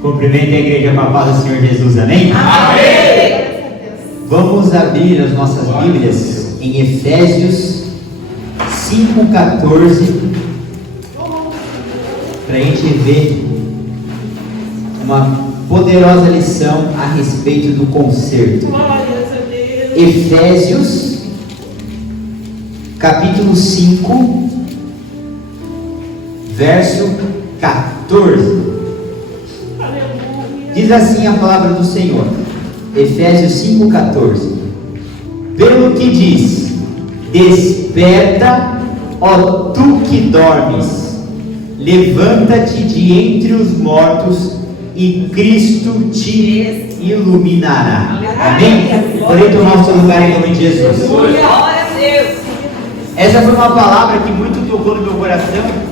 Cumprimente a igreja com a paz do Senhor Jesus, amém? Amém! Vamos abrir as nossas Bíblias em Efésios 5,14 para a gente ver uma poderosa lição a respeito do conserto. Efésios capítulo 5, verso 14. Diz assim a palavra do Senhor, Efésios 5,14: pelo que diz, desperta, ó tu que dormes, levanta-te de entre os mortos e Cristo te iluminará. Amém? Porém, tomar o seu lugar em nome de Jesus. Essa foi uma palavra que muito tocou no meu coração.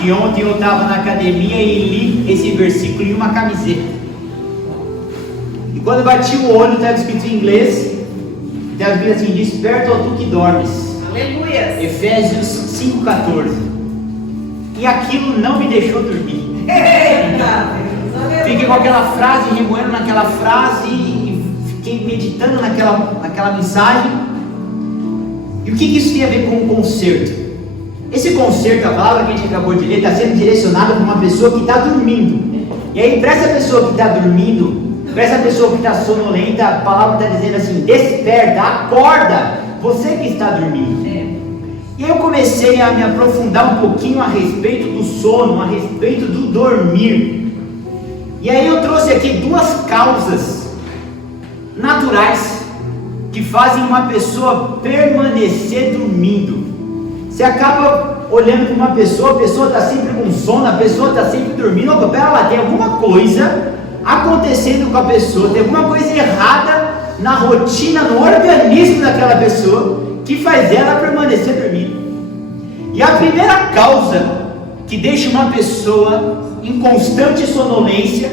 Que ontem eu estava na academia e li esse versículo em uma camiseta. E quando eu bati o olho, estava escrito em inglês, estava escrito assim: desperta, ó tu que dormes. Aleluia. Efésios 5,14. E aquilo não me deixou dormir. Fiquei com aquela frase, remoendo naquela frase, e fiquei meditando naquela mensagem. E o que isso tem a ver com o conserto? Esse conserto, a palavra que a gente acabou de ler, está sendo direcionada para uma pessoa que está dormindo. E aí, para essa pessoa que está dormindo, para essa pessoa que está sonolenta, a palavra está dizendo assim: desperta, acorda, você que está dormindo. E aí eu comecei a me aprofundar um pouquinho a respeito do sono, a respeito do dormir. E aí eu trouxe aqui duas causas naturais que fazem uma pessoa permanecer dormindo. Você acaba olhando para uma pessoa, a pessoa está sempre com sono, a pessoa está sempre dormindo. Opa, pera lá, tem alguma coisa acontecendo com a pessoa, tem alguma coisa errada na rotina, no organismo daquela pessoa, que faz ela permanecer dormindo. E a primeira causa que deixa uma pessoa em constante sonolência,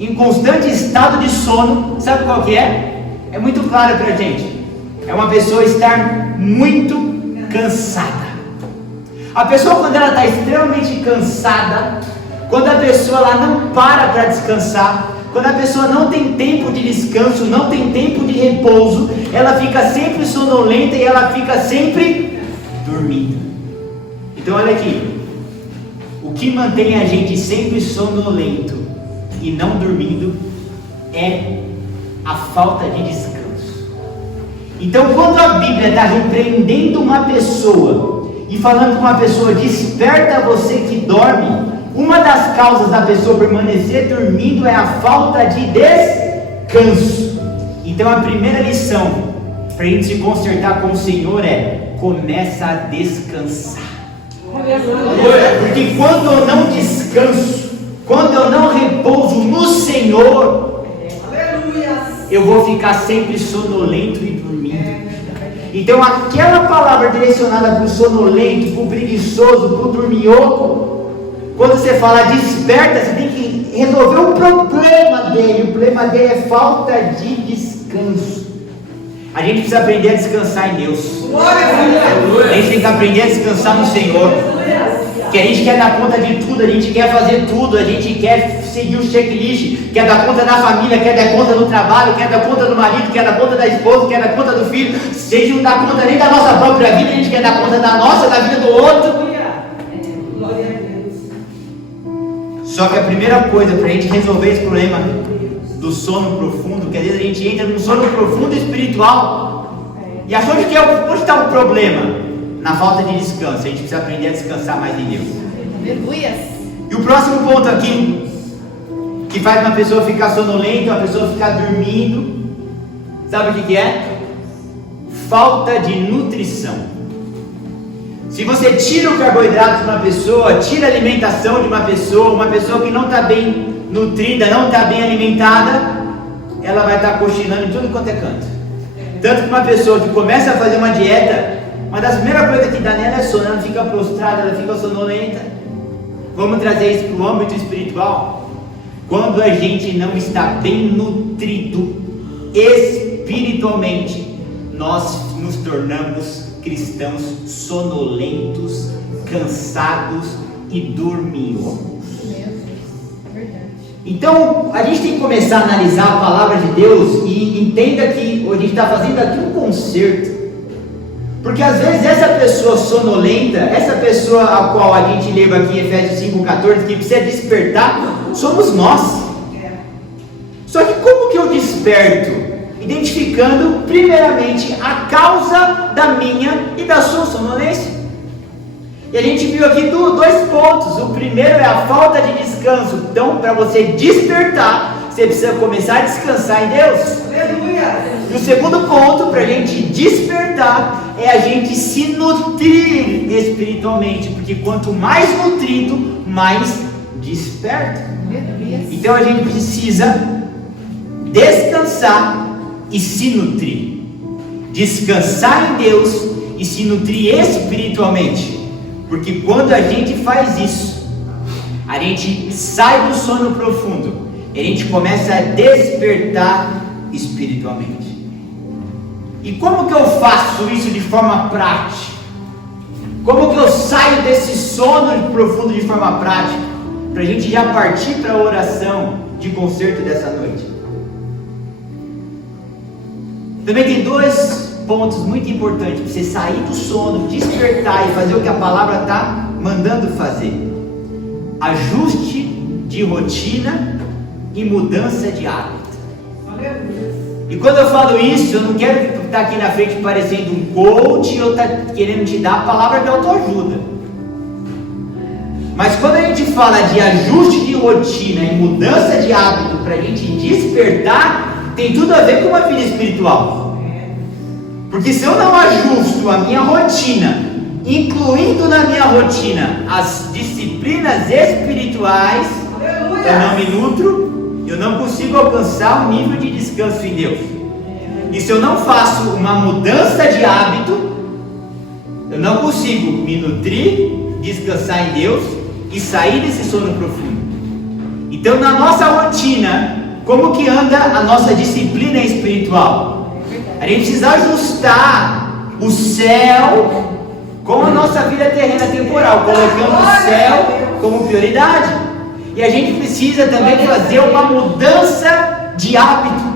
em constante estado de sono, sabe qual que é? É muito claro para a gente. É uma pessoa estar muito cansada. A pessoa, quando ela está extremamente cansada, quando a pessoa ela não para descansar, quando a pessoa não tem tempo de descanso, não tem tempo de repouso, ela fica sempre sonolenta e ela fica sempre dormindo. Então olha aqui, o que mantém a gente sempre sonolento e não dormindo é a falta de descanso. Então, quando a Bíblia está repreendendo uma pessoa e falando com uma pessoa: desperta você que dorme, uma das causas da pessoa permanecer dormindo é a falta de descanso. Então, a primeira lição para a gente se consertar com o Senhor é: começa a descansar. Porque quando eu não descanso, quando eu não repouso no Senhor, eu vou ficar sempre sonolento e dormindo. Então aquela palavra direcionada para o sonolento, para o preguiçoso, para o dorminhoco, quando você fala desperta, você tem que resolver o problema dele. O problema dele é falta de descanso. A gente precisa aprender a descansar em Deus. A gente tem que aprender a descansar no Senhor. Que a gente quer dar conta de tudo, a gente quer fazer tudo, a gente quer seguir o checklist, quer dar conta da família, quer dar conta do trabalho, quer dar conta do marido, quer dar conta da esposa, quer dar conta do filho. Se a gente não dá conta nem da nossa própria vida, a gente quer dar conta da nossa, da vida do outro. Só que a primeira coisa para a gente resolver esse problema do sono profundo, que às vezes a gente entra num sono profundo espiritual e achou que onde está o problema? Na falta de descanso. A gente precisa aprender a descansar mais em Deus. Aleluia. E o próximo ponto aqui, que faz uma pessoa ficar sonolenta, uma pessoa ficar dormindo, sabe o que é? Falta de nutrição. Se você tira o carboidrato de uma pessoa, tira a alimentação de uma pessoa que não está bem nutrida, não está bem alimentada, ela vai estar cochilando em tudo quanto é canto. Tanto que uma pessoa que começa a fazer uma dieta, uma das primeiras coisas que dá nela é sono, ela fica prostrada, ela fica sonolenta. Vamos trazer isso para o âmbito espiritual. Quando a gente não está bem nutrido espiritualmente, nós nos tornamos cristãos sonolentos, cansados e dorminhocos. Então, a gente tem que começar a analisar a palavra de Deus e entenda que a gente está fazendo aqui um conserto. Porque às vezes essa pessoa sonolenta, essa pessoa a qual a gente leu aqui em Efésios 5,14, que precisa despertar, somos nós. Só que como que eu desperto? Identificando primeiramente a causa da minha e da sua sonolência. E a gente viu aqui dois pontos. O primeiro é a falta de descanso. Então, para você despertar, você precisa começar a descansar em Deus. Aleluia. E o segundo ponto para a gente despertar é a gente se nutrir espiritualmente, porque quanto mais nutrido, mais desperto. Então a gente precisa descansar e se nutrir. Descansar em Deus e se nutrir espiritualmente. Porque quando a gente faz isso, a gente sai do sono profundo, a gente começa a despertar espiritualmente. E como que eu faço isso de forma prática? Como que eu saio desse sono profundo de forma prática? Para a gente já partir para a oração de concerto dessa noite. Também tem dois pontos muito importantes para você sair do sono, despertar e fazer o que a palavra está mandando fazer: ajuste de rotina e mudança de hábito. E quando eu falo isso, eu não quero estar aqui na frente parecendo um coach ou estar querendo te dar a palavra de autoajuda. Mas quando a gente fala de ajuste de rotina e mudança de hábito para a gente despertar, tem tudo a ver com uma vida espiritual. Porque se eu não ajusto a minha rotina, incluindo na minha rotina as disciplinas espirituais, eu não me nutro, eu não consigo alcançar um nível de descanso em Deus. E se eu não faço uma mudança de hábito, eu não consigo me nutrir, descansar em Deus e sair desse sono profundo. Então, na nossa rotina, como que anda a nossa disciplina espiritual? A gente precisa ajustar o céu com a nossa vida terrena temporal, colocando o céu como prioridade. E a gente precisa também fazer uma mudança de hábito.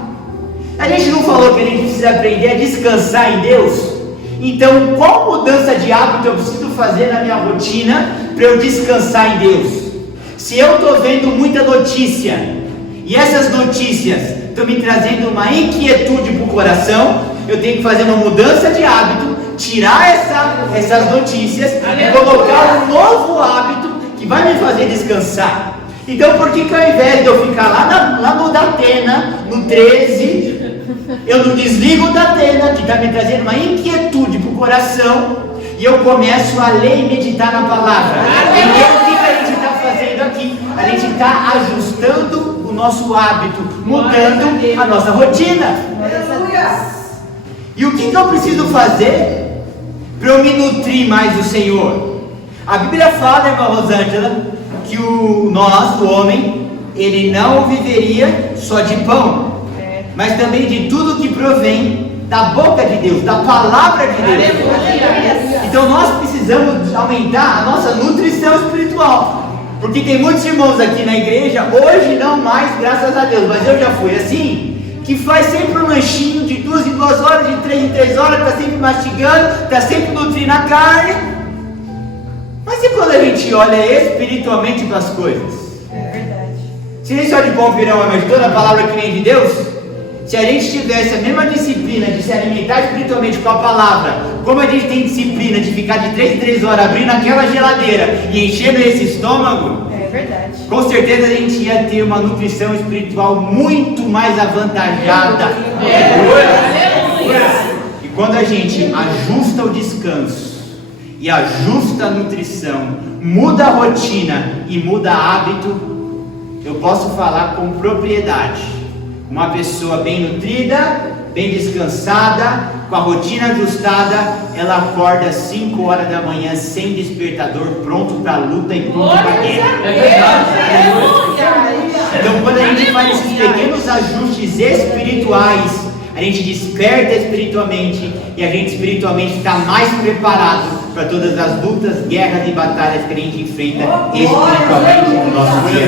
A gente não falou que a gente precisa aprender a descansar em Deus? Então, qual mudança de hábito eu preciso fazer na minha rotina para eu descansar em Deus? Se eu estou vendo muita notícia, e essas notícias estão me trazendo uma inquietude para o coração, eu tenho que fazer uma mudança de hábito, tirar essas notícias e colocar um novo hábito que vai me fazer descansar. Então, por que ao invés de eu ficar lá no Datena, no 13, eu não desligo o Datena, que está me trazendo uma inquietude para o coração, e eu começo a ler e meditar na palavra? Então, o que a gente está fazendo aqui? A gente está ajustando o nosso hábito, mudando a nossa rotina. E o que eu preciso fazer para eu me nutrir mais do Senhor? A Bíblia fala, irmã Rosângela, que o homem, ele não viveria só de pão, mas também de tudo que provém da boca de Deus, da palavra de Deus. Então nós precisamos aumentar a nossa nutrição espiritual, porque tem muitos irmãos aqui na igreja, hoje não mais, graças a Deus, mas eu já fui assim, que faz sempre um lanchinho de 2 em 2 horas, de 3 em 3 horas, está sempre mastigando, está sempre nutrindo a carne. Mas e quando a gente olha espiritualmente para as coisas? É verdade. Se nem só de bom virão, mas toda a palavra que vem de Deus, se a gente tivesse a mesma disciplina de se alimentar espiritualmente com a palavra, como a gente tem disciplina de ficar de 3 em 3 horas abrindo aquela geladeira e enchendo esse estômago, É verdade. com certeza a gente ia ter uma nutrição espiritual muito mais avantajada. E quando a gente ajusta o descanso e ajusta a nutrição, muda a rotina e muda hábito, eu posso falar com propriedade: uma pessoa bem nutrida, bem descansada, com a rotina ajustada, ela acorda às 5 horas da manhã sem despertador, pronto para a luta e pronto para a guerra. É verdade. Então, quando a gente faz esses pequenos ajustes espirituais, a gente desperta espiritualmente e a gente espiritualmente está mais preparado para todas as lutas, guerras e batalhas que a gente enfrenta espiritualmente no nosso dia.